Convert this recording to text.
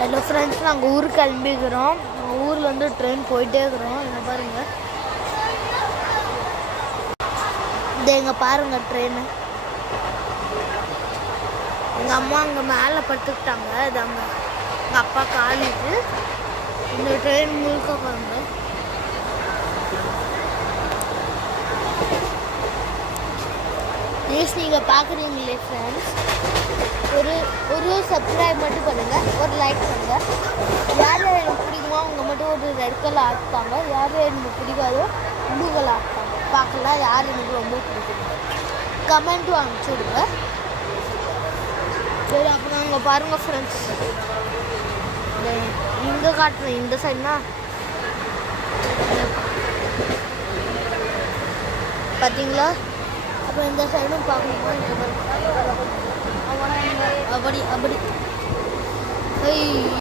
Hello friends, நாங்கள் ஊருக்கு கிளம்பிக்கிறோம். ஊரில் வந்து ட்ரெயின் போயிட்டே இருக்கிறோம். இங்கே பாருங்கள், இது எங்கே பாருங்கள் ட்ரெயின். எங்கள் அம்மா அங்கே மேலே படுத்துக்கிட்டாங்க. இது அங்கே எங்கள் அப்பா காலேஜ். இந்த ட்ரெயின் முழுக்க பாருங்க. நியூஸ் நீங்கள் பார்க்குறீங்களே ஃப்ரெண்ட்ஸ், ஒரு சப்ஸ்கிரைப் மட்டும் பண்ணுங்கள், ஒரு லைக் பண்ணுங்கள். யார் எனக்கு பிடிக்குமோ அவங்க மட்டும் ஒரு ரெட் கலர் ஆக்குவாங்க, யார் எனக்கு பிடிக்காதோ ப்ளூ கலர் ஆக்குவாங்க. பார்க்கலாம் யார் எனக்கு ரொம்ப பிடிக்கும், கமெண்ட்டும் அனுப்பிச்சி விடுங்க. சரி, அப்புறம் அங்கே பாருங்கள் ஃப்ரெண்ட்ஸ், இங்கே காட்டுறேன் இந்த சைட்னா பார்த்தீங்களா. அப்புறம் இந்த சைடும் பார்க்கணுமா, அப்படி அப்படி